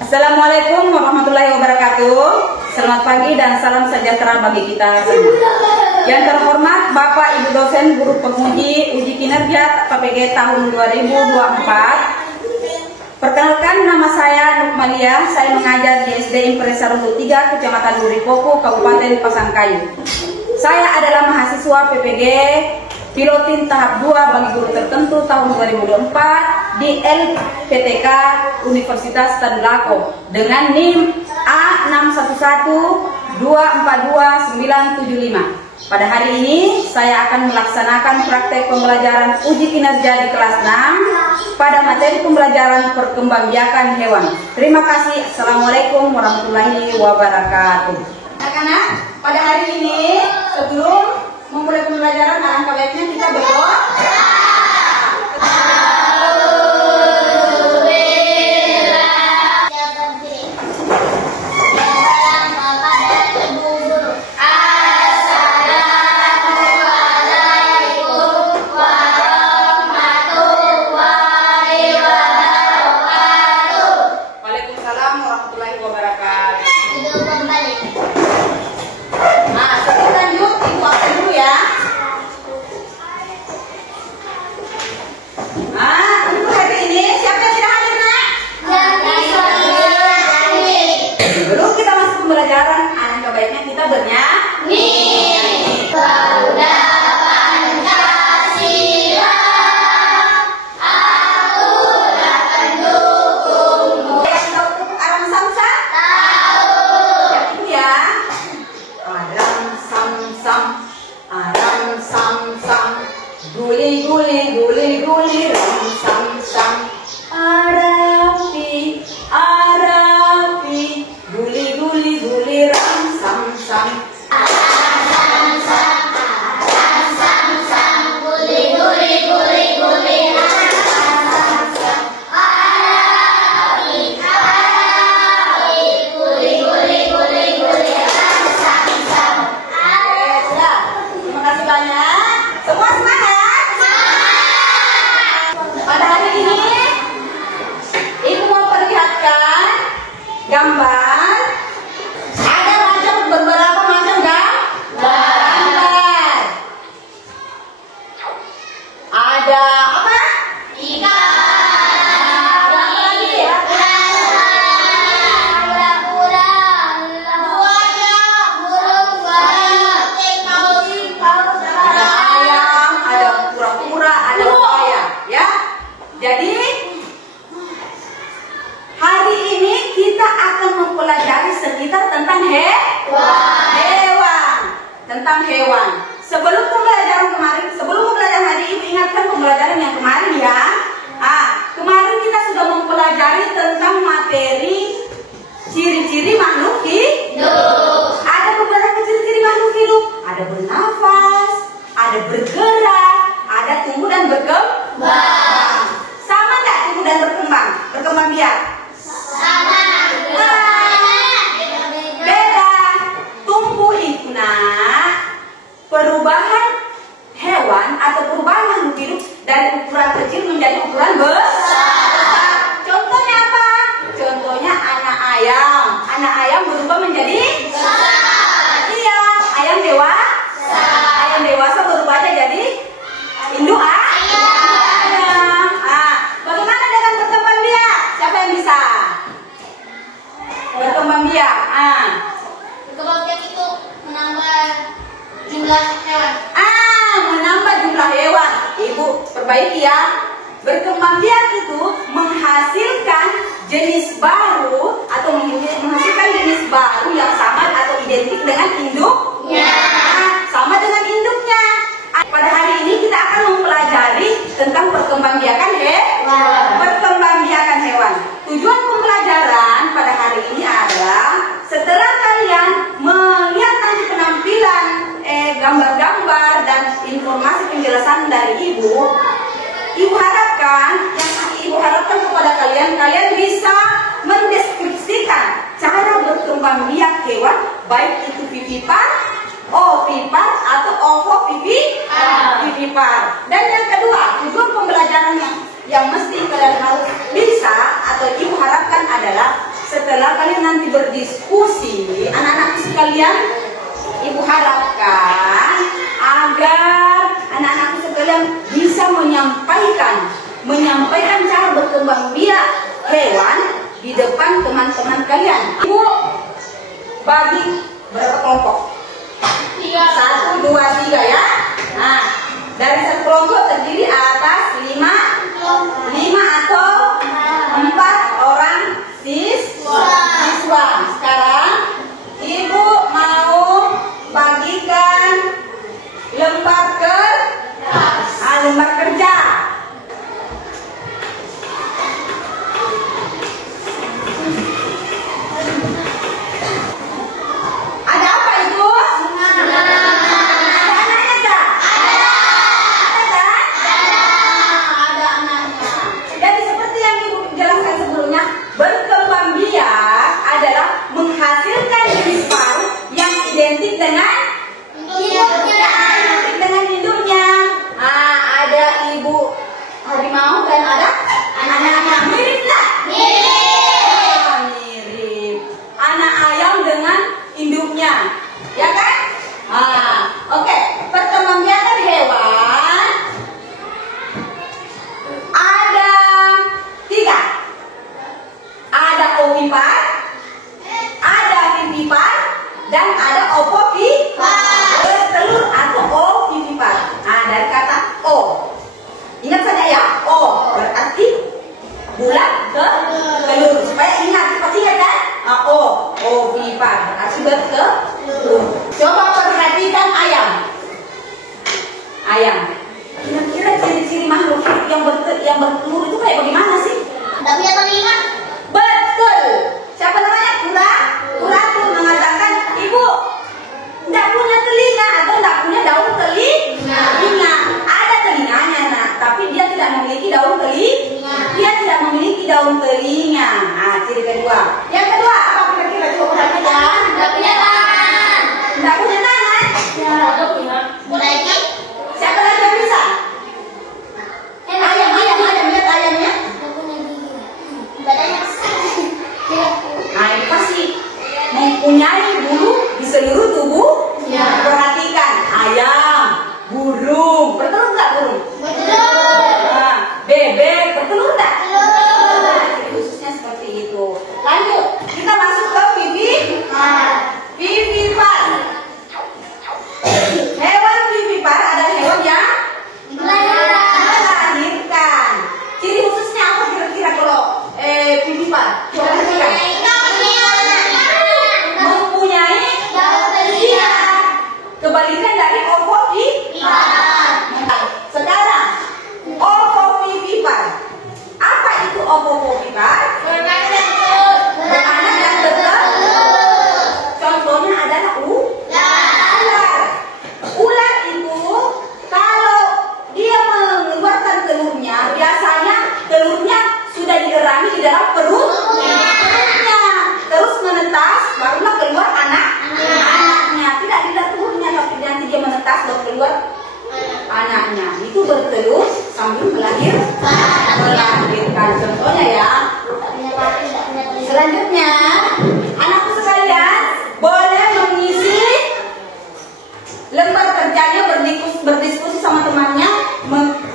Assalamualaikum warahmatullahi wabarakatuh. Selamat pagi dan salam sejahtera bagi kita semua. Yang terhormat Bapak Ibu dosen guru penguji uji kinerja PPG tahun 2024. Perkenalkan, nama saya Nukmalia. Saya mengajar di SD Impres 3, Kecamatan Duripoku, Kabupaten Pasangkayu. Saya adalah mahasiswa PPG Pilotin tahap 2 bagi guru tertentu tahun 2024 di LPTK Universitas Tadulako dengan NIM A61124295. Pada hari ini saya akan melaksanakan praktek pembelajaran uji kinerja di kelas 6 pada materi pembelajaran perkembangbiakan hewan. Terima kasih. Assalamualaikum warahmatullahi wabarakatuh. Anak-anak, pada hari ini sebelum memulai pembelajaran, alangkah baiknya kita berdoa. Waalaikumsalam warahmatullahi wabarakatuh. Nah, sebelum lanjut, ibu absen dulu ya. Untuk hari ini siapa yang tidak hadir, nak? Sebelum kita masuk pembelajaran, alangkah baiknya kita bernyanyi. Garuda Pancasila, aku akan dukungmu. Yang tahu Aram Samsa? Tahu. Yang itu ya. Aram Samsam, Aram Samsam, guli guli guli guli ram samsam. Arafi, Arafi, guli guli guli ram samsam. Terima kasih banyak. Semua semangat. Pada hari ini ibu mau perlihatkan gambar. Ada beberapa macam gambar. Ada apa? Ikan. Ada apa lagi? Ada ayam, ada kura-kura, ada buaya, ya. Jadi hari ini kita akan mempelajari sekitar tentang hewan, tentang hewan. Sebelum pembelajaran kemarin, sebelum pembelajaran hari ini, ingatkan pembelajaran yang kemarin ya. Kemarin kita sudah mempelajari tentang materi ciri-ciri makhluk hidup. Ada beberapa ciri-ciri makhluk hidup. Ada bernafas, ada bergerak, ada tumbuh dan berkembang. Sama nggak tumbuh dan berkembang? Berkembang biak? Sama. Beda. Tumbuh itu perubahan hewan atau perubahan makhluk hidup dari ukuran kecil menjadi ukuran besar. Contohnya apa? Contohnya anak ayam. Anak ayam berubah menjadi besar. Iya, ayam dewasa. Ayam dewasa berubahnya jadi induk ayam. Bagaimana dengan berkembang biak? Siapa yang bisa? Berkembang biak. Berkembang biak itu menambah jumlah hewan. Menambah jumlah hewan. Ibu perbaiki ya. Berkembang biak itu menghasilkan jenis baru atau menghasilkan jenis baru yang sama atau identik dengan induknya. Sama dengan induknya. Pada hari ini kita akan mempelajari tentang perkembangbiakan hewan. Perkembangbiakan hewan. Tujuan pembelajaran pada hari ini adalah setelah kalian melihat nanti penampilan gambar-gambar dan informasi penjelasan dari ibu harapkan kepada kalian bisa mendeskripsikan cara berkembang biak hewan, baik itu vivipar, ovipar atau ovovivipar. Dan yang kedua, tujuan pembelajaran yang mesti kalian harus bisa atau ibu harapkan adalah setelah kalian nanti berdiskusi, anak-anak sekalian, ibu harapkan agar anak-anak sekalian bisa menyampaikan cara berkembang biak hewan di depan teman-teman kalian. Ibu bagi berapa kelompok? 1, 2, 3 ya. Nah, dari satu kelompok terdiri atas 5 atau 4 orang siswa. Sekarang ibu mau bagikan lembar kerja. Ada apa itu? Ada anaknya tak? Ada kan? Ada anaknya. Jadi seperti yang ibu jelaskan sebelumnya, berkembang biak adalah menghasilkan jenis baru yang identik dengan induknya. Ada ibu harimau dan ada anak-anak mirip lah. Mirip. Anak ayam dengan induknya, ya kan? Oke. Perkembangbiakan hewan ada 3. Ada ovipar, ada vivipar, dan ada ovovipar. Bertelur atau ovivipar. Dari kata O. Ingat saja ya, O berarti bulat ke telur. Supaya ingat, pasti ingat kan? Ovipar berarti bertelur. Coba perhatikan ayam. Kira-kira ciri-ciri makhluk hidup yang bertelur itu kayak bagaimana sih? Tidak punya telinga. Betul. Siapa namanya? Kura tuh mengatakan, ibu tidak punya telinga atau tidak punya daun telinga. Ada telinganya, tapi dia tidak memiliki daun telinga. Ciri kedua. Yang kedua apa kira-kira? Coba perhatikan. Tidak punya tangan. Tidak punya tangan. Lagi. Siapa lagi yang bisa? Ayam, lihat ayamnya. Badannya besar. Ini pasti mempunyai bulu di seluruh tubuh. Perhatikan, ayam, burung, bertelur nggak burung? Betul. Bebek, bertelur nggak? Khususnya seperti itu. Lanjut, kita masuk ke vivipar. Hewan vivipar adalah hewan yang melahirkan. Ciri khususnya apa kira-kira kalau vivipar? Coba perhatikan. Mempunyai telinga. Kebalikan dari ovovipar. Sekarang ovovipar. Apa itu ovovipar? Beranak dan bertelur. Contohnya adalah ular. Ular itu kalau dia mengeluarkan telurnya, biasanya telurnya sudah dierangi di dalam perutnya. Terus menetas, barulah keluar anaknya. Tidak di dalam telurnya, tapi nanti dia menetas baru keluar anaknya. Itu bertelur sambil melahirkan. Contohnya ya. Selanjutnya, anakku sekalian boleh mengisi lembar kerjanya, berdiskusi sama temannya,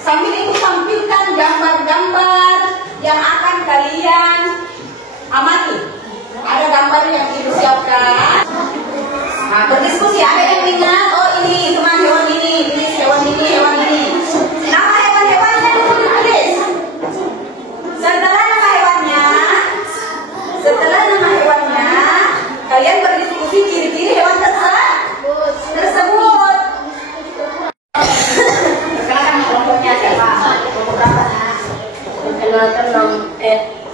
sambil ibu tampilkan gambar-gambar yang akan kalian amati. Ada gambar yang ibu siapkan. Berdiskusi, ada yang ingat, oh ini teman hewan ini hewan ini. Nama hewan-hewannya dulu ditulis. Setelah nama hewannya, kalian berdiskusi ciri-ciri hewan tersebut. Perkenalkan kelompoknya siapa? Kelompok berapa?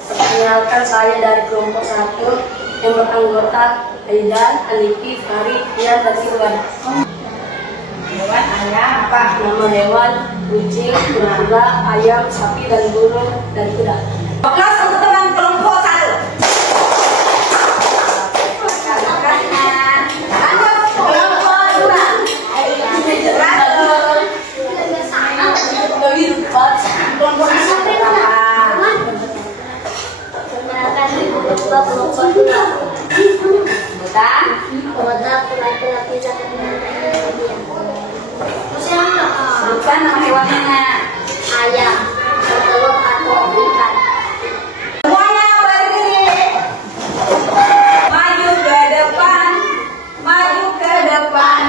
Perkenalkan saya dari kelompok 1 yang beranggota Aidan, Alifi, Fari, Ian, dan Silwan. Hewan ayam apa? Nama hewan kucing, kuda, ayam, sapi, dan burung, dan kuda. Kelas untuk teman kelompok 1. Lanjut kelompok 2. Kelompok 1 berapa? Perkenalkan kelompok Sebutan. Sebutkan nama hewannya. Ayam, telur atau ikan. Semuanya berdiri. Maju ke depan. Maju ke depan.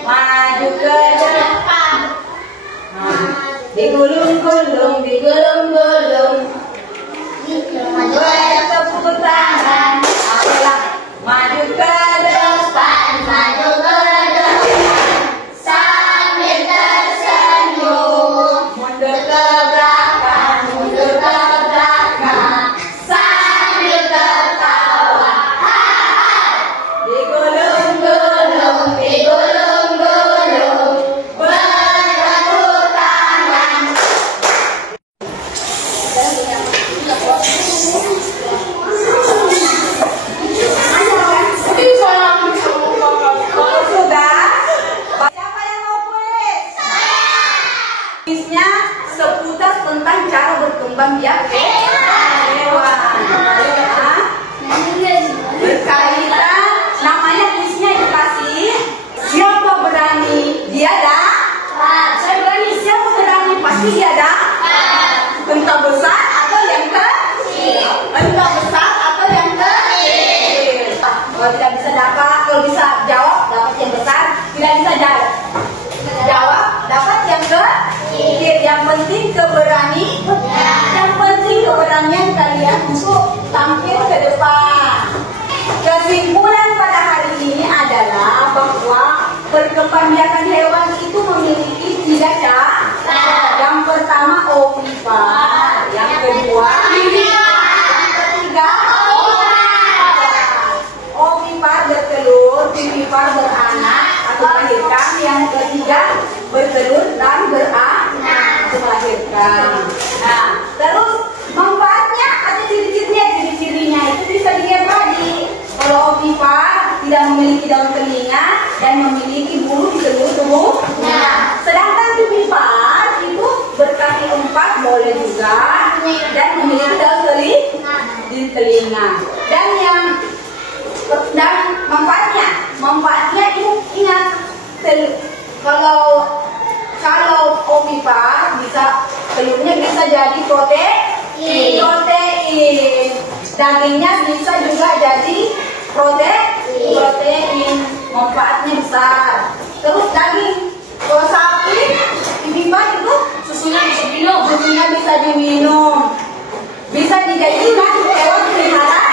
Maju ke depan. Digulung-gulung, digulung-gulung. Bertepuk tangan. Ayolah, maju ke depan, maju ke depan. Sambil tersenyum, mundur ke belakang, mundur ke belakang. Sambil tertawa, digulung-gulung, digulung-gulung. Bertepuk tangan. Kalau sudah, siapa yang mau kuis? Kuisnya seputar tentang cara berkembang biak hewan. Berkaitan, namanya kuisnya edukasi. Siapa berani? Dia dah. Saya berani. Siapa berani? Pasti dia dah. Entah besar atau yang kecil. Entah besar atau yang kecil. Kalau tidak bisa dapat, kalau bisa jawab dapat yang besar, tidak bisa jawab dapat yang kecil. Yang penting yang penting keberanian kalian untuk tampil ke depan. Kesimpulan pada hari ini adalah bahwa perkembangbiakan hewan itu memiliki 3 cara. Yang pertama ovipar, yang kedua yang ketiga ovipar bertelur, vivipar beranak atau melahirkan, yang ketiga bertelur dan beranak atau melahirkan. Nah, terus manfaatnya ada ciri-cirinya itu bisa dilihat tadi. Kalau ovipar tidak memiliki daun telinga dan memiliki bulu di seluruh tubuhnya. Sedangkan vivipar itu berkaki 4 boleh juga dan memiliki daun di telinga. Dan manfaatnya ini ingat, kalau ovipar bisa telurnya bisa jadi protein. Dagingnya bisa juga jadi protein. Manfaatnya besar. Terus daging kalau sapi, ovipar itu susunya bisa diminum. Bisa dijadikan hewan peliharaan.